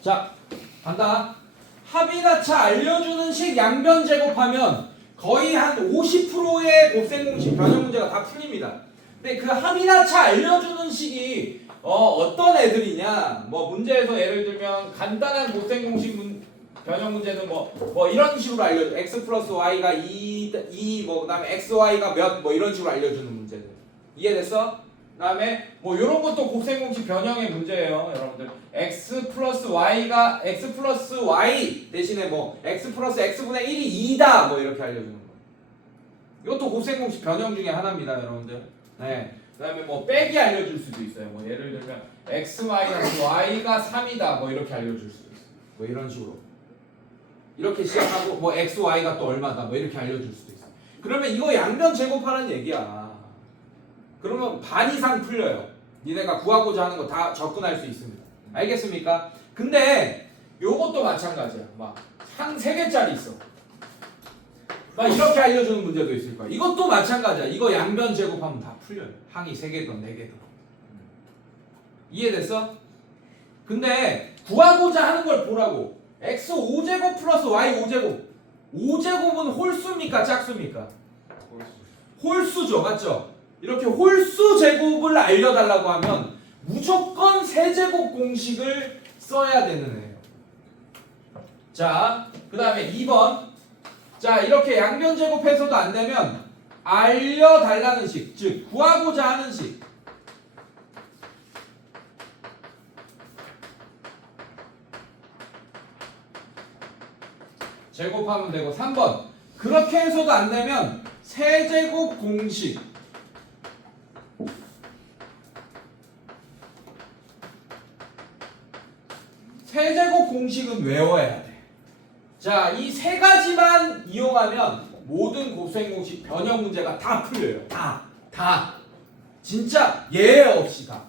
자, 간다. 합이나 차 알려주는 식 양변 제곱하면 거의 한 50%의 곱셈 공식 변형 문제가 다 풀립니다. 근데 그 합이나 차 알려주는 식이 어, 어떤 애들이냐? 뭐 문제에서 예를 들면 간단한 곱셈 공식 문, 변형 문제는 뭐, 뭐 이런 식으로 알려줘. x 플러스 y가 2, 2, 뭐 그다음에 x, y가 몇, 뭐 이런 식으로 알려주는 문제들. 이해됐어? 그다음에 뭐 이런 것도 곱셈 공식 변형의 문제예요, 여러분들. x 플러스 y가 x 플러스 y 대신에 뭐 x 플러스 x분의 1이 2다 뭐 이렇게 알려주는 거. 이것도 곱셈 공식 변형 중에 하나입니다, 여러분들. 네. 그다음에 뭐 빼기 알려줄 수도 있어요. 뭐 예를 들면 x 마이너스 y가 3이다 뭐 이렇게 알려줄 수도 있어. 뭐 이런 식으로. 이렇게 시작하고 뭐 x, y가 또 얼마다 뭐 이렇게 알려줄 수도 있어. 그러면 이거 양변 제곱하는 얘기야. 그러면 반 이상 풀려요. 니네가 구하고자 하는 거 다 접근할 수 있습니다. 알겠습니까? 근데 요것도 마찬가지야. 막한세 개짜리 있어. 막 이렇게 알려주는 문제도 있을 거야. 이것도 마찬가지야. 이거 양변 제곱하면 다 풀려요. 항이 세 개든 네 개든. 이해됐어? 근데 구하고자 하는 걸 보라고. x 5제곱 플러스 y 5제곱. 5제곱은 홀수입니까? 짝수입니까? 홀수죠. 맞죠? 이렇게 홀수 제곱을 알려달라고 하면 무조건 세제곱 공식을 써야 되는 애예요. 자, 그 다음에 2번. 자, 이렇게 양변 제곱해서도 안 되면 알려달라는 식, 즉 구하고자 하는 식. 제곱하면 되고 3번. 그렇게 해서도 안 되면 세제곱 공식. 세제곱 공식은 외워야 돼. 자, 이 세 가지만 이용하면 모든 곱셈 공식 변형 문제가 다 풀려요. 다. 다. 진짜 예외 없이 다.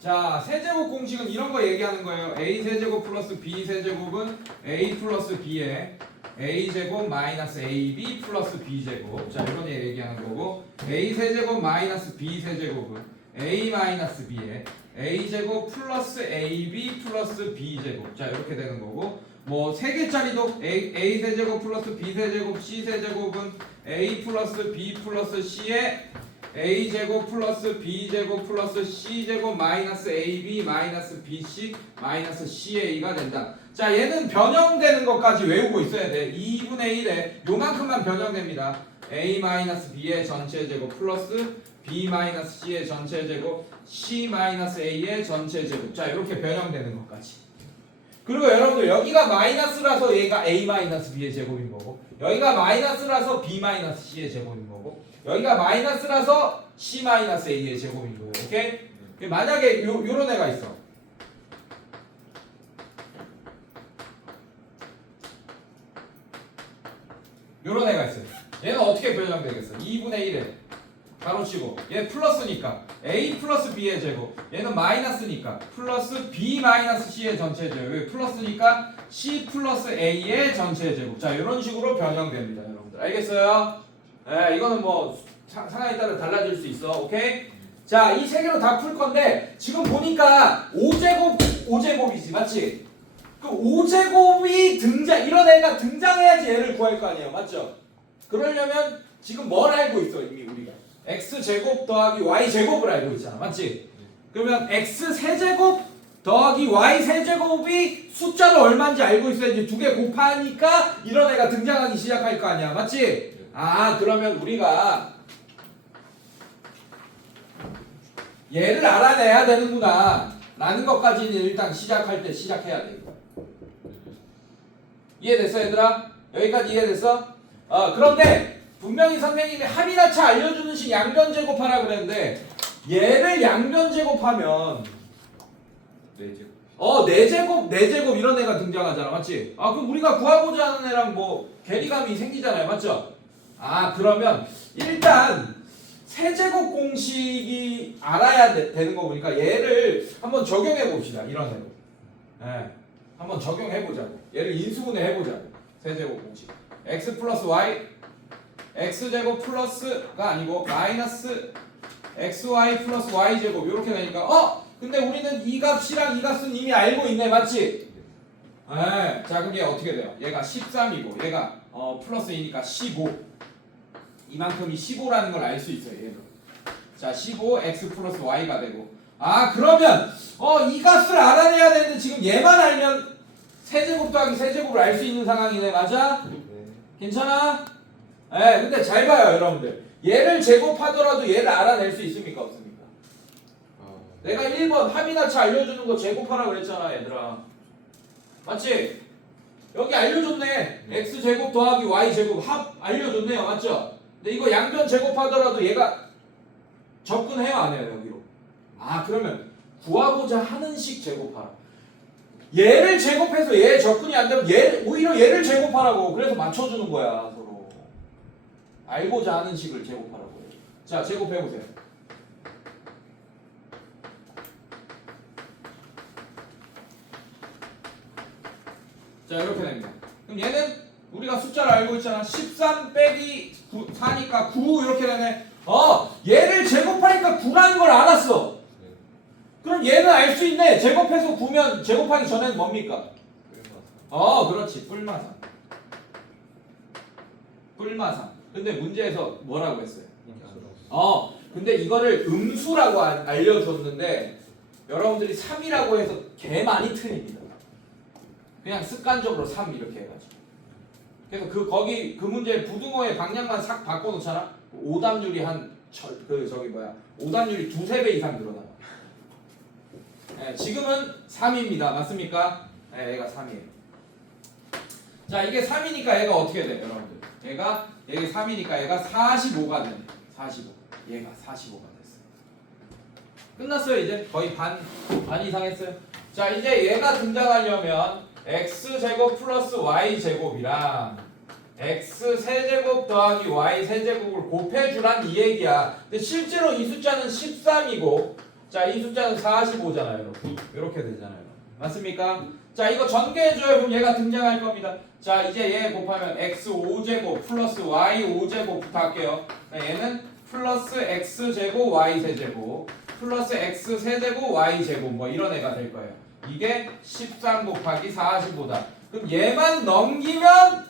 자, 세제곱 공식은 이런 거 얘기하는 거예요. a 세제곱 플러스 b 세제곱은 a 플러스 b에 a 제곱 마이너스 ab 플러스 b 제곱. 자, 이런 얘 얘기하는 거고 a 세제곱 마이너스 b 세제곱은 a 마이너스 b에 a 제곱 플러스 ab 플러스 b 제곱. 자, 이렇게 되는 거고 뭐세 개짜리도 a, a 세제곱 플러스 b 세제곱 c 세제곱은 a 플러스 b 플러스 c에 a 제곱 플러스 b 제곱 플러스 c 제곱 마이너스 ab 마이너스 bc 마이너스 ca가 된다. 자, 얘는 변형되는 것까지 외우고 있어야 돼. 2분의 1에 요만큼만 변형됩니다. A 마이너스 b의 전체 제곱 플러스 b 마이너스 c의 전체 제곱 c 마이너스 a의 전체 제곱. 자, 이렇게 변형되는 것까지. 그리고 여러분들 여기가 마이너스라서 얘가 a 마이너스 b의 제곱인 거고 여기가 마이너스라서 b 마이너스 c의 제곱인 거고 여기가 마이너스라서 c 마이너스 a의 제곱인 거예요. 오케이? 만약에 요 요런 애가 있어. 요런 애가 있어요. 얘는 어떻게 변형되겠어? 2분의 1에 가로 치고 얘 플러스니까 a 플러스 b의 제곱 얘는 마이너스니까 플러스 b 마이너스 c의 전체 제곱 왜 플러스니까 c 플러스 a의 전체 제곱 자 이런 식으로 변형됩니다 여러분들 알겠어요? 네 이거는 뭐 사- 상황에 따라 달라질 수 있어 오케이? 자 이 세 개로 다 풀 건데 지금 보니까 5제곱 5제곱이지 맞지? 그 5제곱이 등장 이런 애가 등장해야지 얘를 구할 거 아니에요 맞죠? 그러려면 지금 뭘 알고 있어 이미 우리가 x 제곱 더하기 y 제곱을 알고 있잖아 맞지? 그러면 x 세제곱 더하기 y 세제곱이 숫자를 얼마인지 알고 있어야지 두 개 곱하니까 이런 애가 등장하기 시작할 거 아니야 맞지? 아 그러면 우리가 얘를 알아내야 되는구나 라는 것까지는 일단 시작할 때 시작해야 돼 이해됐어 얘들아? 여기까지 이해됐어? 어 그런데 분명히 선생님이 합이나 차 알려주는 식 양변 제곱하라 그랬는데 얘를 양변 제곱하면 네 제곱. 어 4제곱 4제곱 이런 애가 등장하잖아 맞지? 아 그럼 우리가 구하고자 하는 애랑 뭐 괴리감이 생기잖아요 맞죠? 아 그러면 일단 세제곱 공식이 알아야 되, 는거 보니까 얘를 한번 적용해 봅시다 이런 애로 예, 한번 적용해 보자고 얘를 인수분해 해 보자고 세제곱 공식 x 플러스 y x제곱 플러스가 아니고 마이너스 xy 플러스 y제곱 이렇게 되니까 어? 근데 우리는 이 값이랑 이 값은 이미 알고 있네, 맞지? 네. 자, 그럼 얘 어떻게 돼요? 얘가 13이고 얘가 어, 플러스 2니까 15. 이만큼이 15라는 걸 알 수 있어요, 얘도. 자, 15 x 플러스 y가 되고. 아, 그러면 어, 이 값을 알아내야 되는데 지금 얘만 알면 세제곱 더하기 세제곱을 알 수 있는 상황이네, 맞아? 네. 괜찮아? 예, 근데 잘 봐요, 여러분들. 얘를 제곱하더라도 얘를 알아낼 수 있습니까, 없습니까? 아, 내가 1번 합의나치 알려주는 거 제곱하라 그랬잖아, 얘들아. 맞지? 여기 알려줬네. x 제곱 더하기 y 제곱 합 알려줬네요, 맞죠? 근데 이거 양변 제곱하더라도 얘가 접근해요, 안 해요, 여기로? 아, 그러면 구하고자 하는 식 제곱하라. 얘를 제곱해서 얘 접근이 안 되면 얘 오히려 얘를 제곱하라고. 그래서 맞춰주는 거야, 서로. 알고자 하는 식을 제곱하라고. 자, 제곱해 보세요. 자 이렇게 됩니다. 그럼 얘는 우리가 숫자를 알고 있잖아. 13 빼기 9, 4니까 9 이렇게 되네. 어 얘를 제곱하니까 9라는 걸 알았어. 네. 그럼 얘는 알 수 있네. 제곱해서 9면 제곱하기 전에는 뭡니까? 어 그렇지 뿔마상. 뿔마상. 근데 문제에서 뭐라고 했어요? 어 근데 이거를 음수라고 알- 알려줬는데 여러분들이 3이라고 해서 개 많이 틀립니다. 그냥 습관적으로 3 이렇게 해가지고. 그래서 그 거기 그 문제 부등호의 방향만 싹 바꿔놓잖아. 오답률이 한 그 저기 뭐야 오답률이 두세 배 이상 늘어나. 예, 지금은 3입니다. 맞습니까? 예, 얘가 3이에요. 자 이게 3이니까 얘가 어떻게 돼요, 여러분들? 얘가 얘가 3이니까 얘가 45가 되네. 45. 얘가 45가 됐어요. 끝났어요 이제 거의 반, 반 이상 했어요. 자 이제 얘가 등장하려면 x 제곱 플러스 y 제곱이랑 x 세제곱 더하기 y 세제곱을 곱해주란 이 얘기야. 근데 실제로 이 숫자는 13이고 자 이 숫자는 45잖아요. 이렇게, 이렇게 되잖아요. 맞습니까? 자 이거 전개해줘요. 그럼 얘가 등장할 겁니다. 자 이제 얘 곱하면 x 5제곱 플러스 y 5제곱부터 할게요. 자, 얘는 플러스 x 제곱 y 세제곱 플러스 x 세제곱 y 제곱 뭐 이런 애가 될 거예요. 이게 13 곱하기 45다. 그럼 얘만 넘기면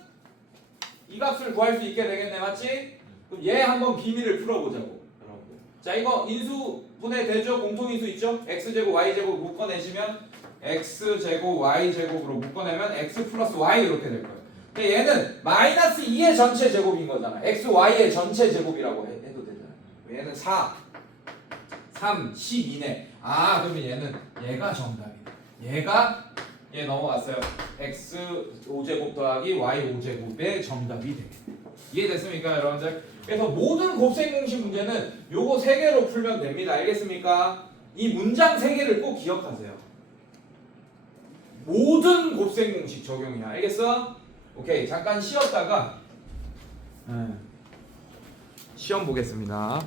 이 값을 구할 수 있게 되겠네, 맞지? 그럼 얘 한번 비밀을 풀어보자고. 자 이거 인수 분해 되죠? 공통인수 있죠? x 제곱 y 제곱 묶어내시면 x 제곱 y 제곱으로 묶어내면 x 플러스 y 이렇게 될 거예요. 근데 얘는 마이너스 2의 전체 제곱인 거잖아. x, y의 전체 제곱이라고 해- 해도 되잖아. 얘는 4, 3, 12네. 아 그러면 얘는 얘가 정답이다. 얘가 얘 넘어갔어요. x 5제곱 더하기 y 5제곱의 정답이 되겠네. 이해됐습니까, 여러분들? 그래서 모든 곱셈 공식 문제는 요거 세 개로 풀면 됩니다. 알겠습니까? 이 문장 세 개를 꼭 기억하세요. 모든 곱셈 공식 적용이야. 알겠어? 오케이. 잠깐 쉬었다가 네. 시험 보겠습니다.